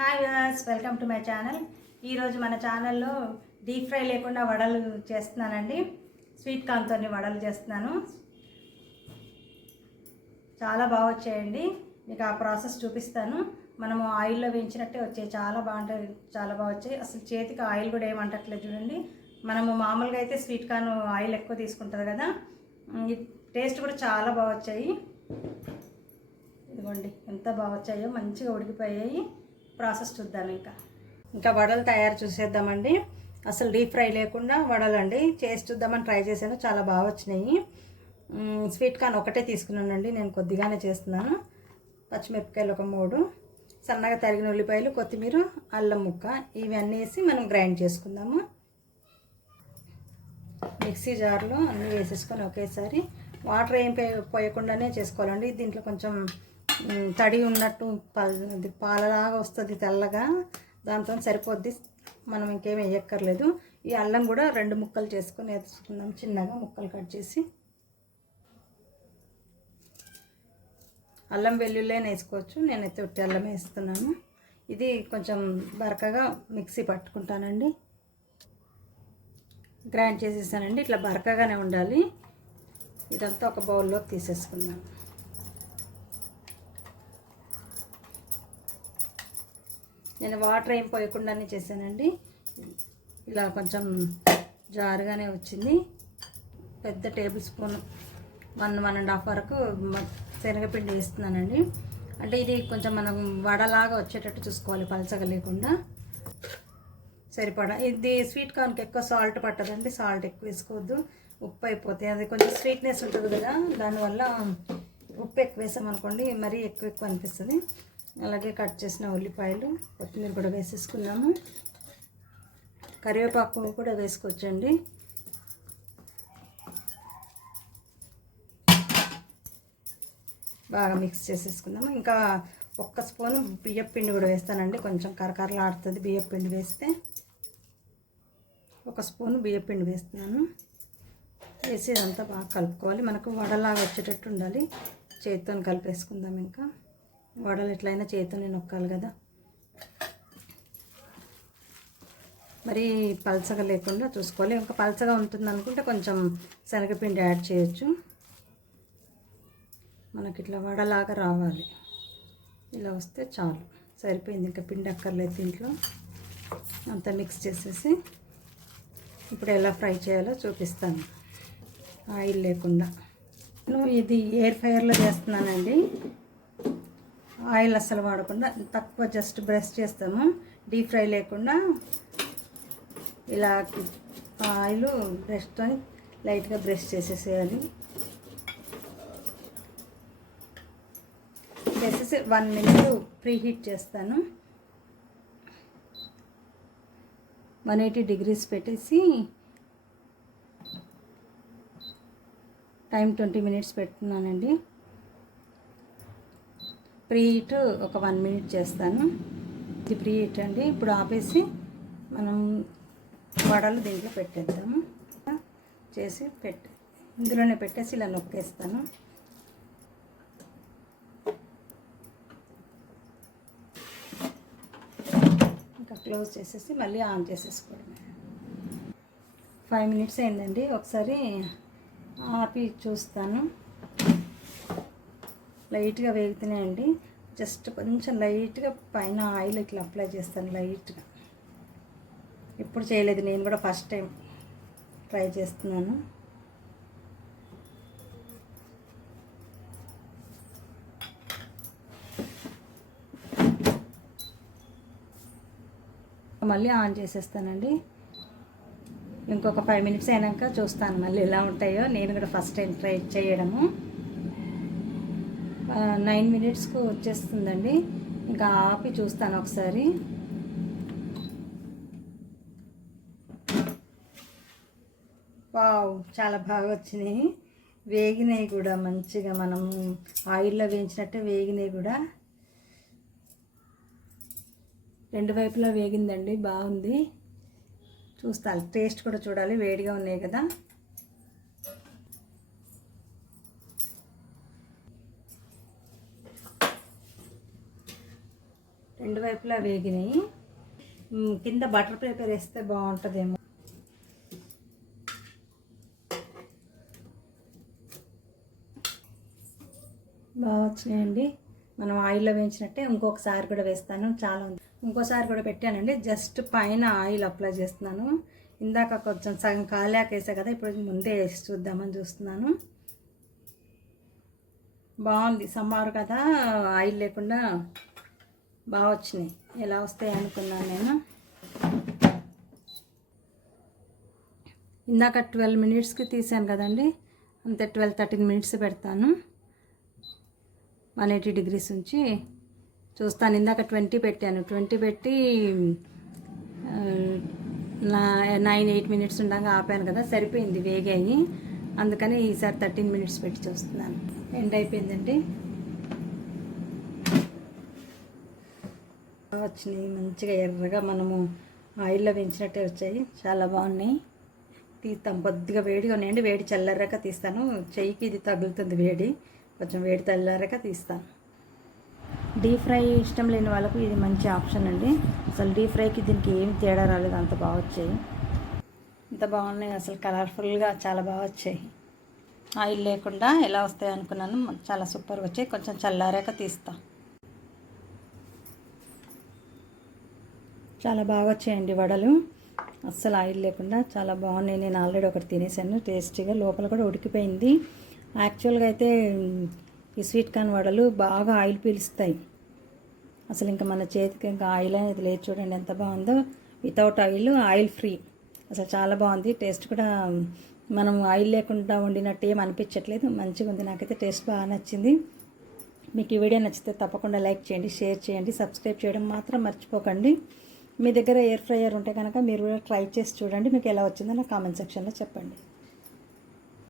Hi viewers welcome to my channel ఈరోజు మన ఛానల్లో డీప్ ఫ్రై లేకుండా వడలు చేస్తున్నానండి. స్వీట్ కార్న్తో వడలు చేస్తున్నాను. చాలా బాగా వచ్చాయండి. మీకు ఆ ప్రాసెస్ చూపిస్తాను. మనము ఆయిల్లో వేయించినట్టే వచ్చాయి. చాలా బాగుంటాయి. చాలా బాగా వచ్చాయి. అసలు చేతికి ఆయిల్ కూడా ఏమంటట్లేదు చూడండి. మనము మామూలుగా అయితే స్వీట్ కార్న్ ఆయిల్ ఎక్కువ తీసుకుంటుంది కదా. ఈ టేస్ట్ కూడా చాలా బాగా వచ్చాయి. ఇదిగోండి ఎంత బాగా వచ్చాయో మంచిగా ఉడికిపోయాయి. ప్రాసెస్ చూద్దాం ఇంకా. ఇంకా వడలు తయారు చూసేద్దామండి. అసలు డీప్ ఫ్రై లేకుండా వడలు అండి చేసి చూద్దామని ట్రై చేశాను. చాలా బాగా వచ్చినాయి. స్వీట్ కార్న్ ఒకటే తీసుకున్నానండి. నేను కొద్దిగానే చేస్తున్నాను. పచ్చిమిరపకాయలు ఒక మూడు. సన్నగా తరిగిన ఉల్లిపాయలు కొత్తిమీర అల్లం ముక్క ఇవన్నీ వేసి మనం గ్రైండ్ చేసుకుందాము. మిక్సీ జార్లో అన్నీ వేసేసుకొని ఒకేసారి. వాటర్ ఏం పోయకుండానే చేసుకోవాలండి. దీంట్లో కొంచెం తడి ఉన్నట్టు అది పాలలాగా వస్తుంది తెల్లగా. దాంతో సరిపోద్ది. మనం ఇంకేం వేయక్కర్లేదు. ఈ అల్లం కూడా రెండు ముక్కలు చేసుకొని వేసుకుందాం చిన్నగా ముక్కలు కట్ చేసి. అల్లం వెల్లుల్లి వేసుకోవచ్చు. నేనైతే ఉట్టి అల్లం వేస్తున్నాను. ఇది కొంచెం బరకగా మిక్సీ పట్టుకుంటానండి. గ్రైండ్ చేసేసానండి. ఇట్లా బరకగానే ఉండాలి. ఇదంతా ఒక బౌల్లోకి తీసేసుకుందాం. నేను వాటర్ ఏం పోయకుండానే చేశానండి. ఇలా కొంచెం జారుగానే వచ్చింది. పెద్ద tablespoon one one and half వరకు శనగపిండి వేస్తున్నానండి. అంటే ఇది కొంచెం మనం వడలాగా వచ్చేటట్టు చూసుకోవాలి పలచగా లేకుండా. సరిపడా. ఇది స్వీట్ కార్న్కి ఎక్కువ సాల్ట్ పట్టదండి సాల్ట్ ఎక్కువ వేసుకోవద్దు. ఉప్పు అయిపోతాయి. అది కొంచెం స్వీట్నెస్ ఉంటుంది కదా దానివల్ల ఉప్పు ఎక్కువ వేసామనుకోండి మరీ ఎక్కువ ఎక్కువ అనిపిస్తుంది. అలాగే కట్ చేసిన ఉల్లిపాయలు కొత్తిమీర కూడా వేసేసుకున్నాము. కరివేపాకు కూడా వేసుకోవచ్చండి. బాగా మిక్స్ చేసేసుకుందాము. ఇంకా ఒక్క స్పూన్ బియ్యం పిండి కూడా వేస్తానండి. కొంచెం కరకరలాడుతుంది బియ్యం పిండి వేస్తే. ఒక స్పూన్ బియ్యం పిండి వేస్తున్నాను. వేసి ఇదంతా బాగా కలుపుకోవాలి. మనకు వడలాగా వచ్చేటట్టు ఉండాలి. చేతితో కలిపేసుకుందాం ఇంకా. వడలు ఎట్లయినా చేతితోనే నొక్కాలి కదా. మరి పలచగా లేకుండా చూసుకోవాలి. ఇంకా పలచగా ఉంటుంది అనుకుంటే కొంచెం శనగపిండి యాడ్ చేయొచ్చు. మనకి ఇట్లా వడలాగా రావాలి. ఇలా వస్తే చాలు. సరిపోయింది. ఇంకా పిండి అక్కర్లేదు దీంట్లో. అంతా మిక్స్ చేసేసి ఇప్పుడు ఎలా ఫ్రై చేయాలో చూపిస్తాను. ఆయిల్ లేకుండా. నేను ఇది ఎయిర్ ఫ్రైయర్లో చేస్తున్నానండి. ఆయిల్ అస్సలు వాడకుండా తక్కువ జస్ట్ బ్రష్ చేస్తాము. డీప్ ఫ్రై లేకుండా ఇలా ఆయిల్ బ్రష్తో లైట్గా బ్రష్ చేసేసేయాలి. చేసేసి వన్ మినిట్ ప్రీ హీట్ చేస్తాను. వన్ ఎయిటీ డిగ్రీస్ పెట్టేసి టైం ట్వంటీ మినిట్స్ పెడుతున్నానండి ప్రీ హీట్ ఒక వన్ మినిట్ చేస్తాను. ఇది ప్రీ హీట్ అండి. ఇప్పుడు ఆపేసి మనం వడలు దీంట్లో పెట్టేద్దాము. చేసి పెట్టి ఇందులోనే పెట్టేసి ఇలా నొక్కేస్తాను. ఇంకా క్లోజ్ చేసేసి మళ్ళీ ఆన్ చేసేసుకోవడమే. ఫైవ్ మినిట్స్ అయిందండి. ఒకసారి ఆపి చూస్తాను. లైట్గా వేగుతున్నాయండి. జస్ట్ కొంచెం లైట్గా పైన ఆయిల్ ఇట్లా అప్లై చేస్తాను లైట్గా. ఎప్పుడు చేయలేదు నేను కూడా ఫస్ట్ టైం ట్రై చేస్తున్నాను. మళ్ళీ ఆన్ చేసేస్తానండి. ఇంకొక ఫైవ్ మినిట్స్ అయినాక చూస్తాను మళ్ళీ ఎలా ఉంటాయో. నేను కూడా ఫస్ట్ టైం ట్రై చేయడము. నైన్ మినిట్స్కు వచ్చేస్తుందండి. ఇంకా ఆపి చూస్తాను ఒకసారి. వావ్ చాలా బాగా వచ్చినాయి వేగినాయి కూడా మంచిగా మనం ఆయిల్లో వేయించినట్టే వేగినాయి కూడా. రెండు వైపులా వేగిందండి బాగుంది. చూస్తాను టేస్ట్ కూడా చూడాలి వేడిగా ఉన్నాయి కదా. రెండు వైపులా వేగినాయి. కింద బటర్ పేపర్ వేస్తే బాగుంటుందేమో. బాగా వచ్చినాయండి. మనం ఆయిల్లో వేయించినట్టే ఇంకొకసారి కూడా వేస్తాను. చాలా ఉంది. ఇంకోసారి కూడా పెట్టానండి. జస్ట్ పైన ఆయిల్ అప్లై చేస్తున్నాను. ఇందాక కొంచెం సగం కాలాక వేసా కదా ఇప్పుడు ముందే వేసి చూద్దామని చూస్తున్నాను. బాగుంది. సమ్మారు కదా ఆయిల్ లేకుండా బాగా వచ్చినాయి. ఎలా వస్తాయి అనుకున్నాను నేను. ఇందాక ట్వెల్వ్ మినిట్స్కి తీసాను కదండి. అంతే ట్వెల్వ్ థర్టీన్ మినిట్స్ పెడతాను. వన్ ఎయిటీ డిగ్రీస్ ఉంచి చూస్తాను. ఇందాక ట్వంటీ పెట్టాను. ట్వంటీ పెట్టి నా నైన్ ఎయిట్ మినిట్స్ ఉండగా ఆపాను కదా. సరిపోయింది వేగాయి. అందుకని ఈసారి థర్టీన్ మినిట్స్ పెట్టి చూస్తున్నాను. ఎండ్ అయిపోయిందండి. వచ్చినాయి. మంచిగా ఎర్రగా మనము ఆయిల్లో వేయించినట్టే వచ్చాయి. చాలా బాగున్నాయి. తీస్తాం కొద్దిగా వేడిగా ఉన్నాయండి. వేడి చల్లారాక తీస్తాను. చెయ్యికి ఇది తగులుతుంది వేడి. కొంచెం వేడి చల్లారాక తీస్తాను. డీప్ ఫ్రై ఇష్టం లేని వాళ్ళకు ఇది మంచి ఆప్షన్ అండి. అసలు డీప్ ఫ్రైకి దీనికి ఏమి తేడా రాలేదు. అంత బాగా వచ్చాయి. ఇంత బాగున్నాయి. అసలు కలర్ఫుల్గా చాలా బాగా వచ్చాయి. ఆయిల్ లేకుండా ఎలా వస్తాయి అనుకున్నాను. చాలా సూపర్గా వచ్చాయి. కొంచెం చల్లారాక తీస్తాను చాలా బాగా వచ్చాయండి వడలు. అస్సలు ఆయిల్ లేకుండా చాలా బాగున్నాయి. నేను ఆల్రెడీ ఒకటి తినేసాను. టేస్టీగా లోపల కూడా ఉడికిపోయింది. యాక్చువల్గా అయితే ఈ స్వీట్ కార్న్ వడలు బాగా ఆయిల్ పీలుస్తాయి. అసలు ఇంకా మన చేతికి ఇంకా ఆయిల్ అనేది లేదు చూడండి ఎంత బాగుందో. వితౌట్ ఆయిల్ ఆయిల్ ఫ్రీ అసలు చాలా బాగుంది. టేస్ట్ కూడా మనం ఆయిల్ లేకుండా వండినట్టు ఏం అనిపించట్లేదు. మంచిగా ఉంది. నాకైతే టేస్ట్ బాగా నచ్చింది. మీకు ఈ వీడియో నచ్చితే తప్పకుండా లైక్ చేయండి షేర్ చేయండి సబ్స్క్రైబ్ చేయడం మాత్రం మర్చిపోకండి. మీ దగ్గర ఎయిర్ ఫ్రైయర్ ఉంటే కనుక మీరు కూడా ట్రై చేసి చూడండి. మీకు ఎలా వచ్చిందో నా కామెంట్ సెక్షన్లో చెప్పండి.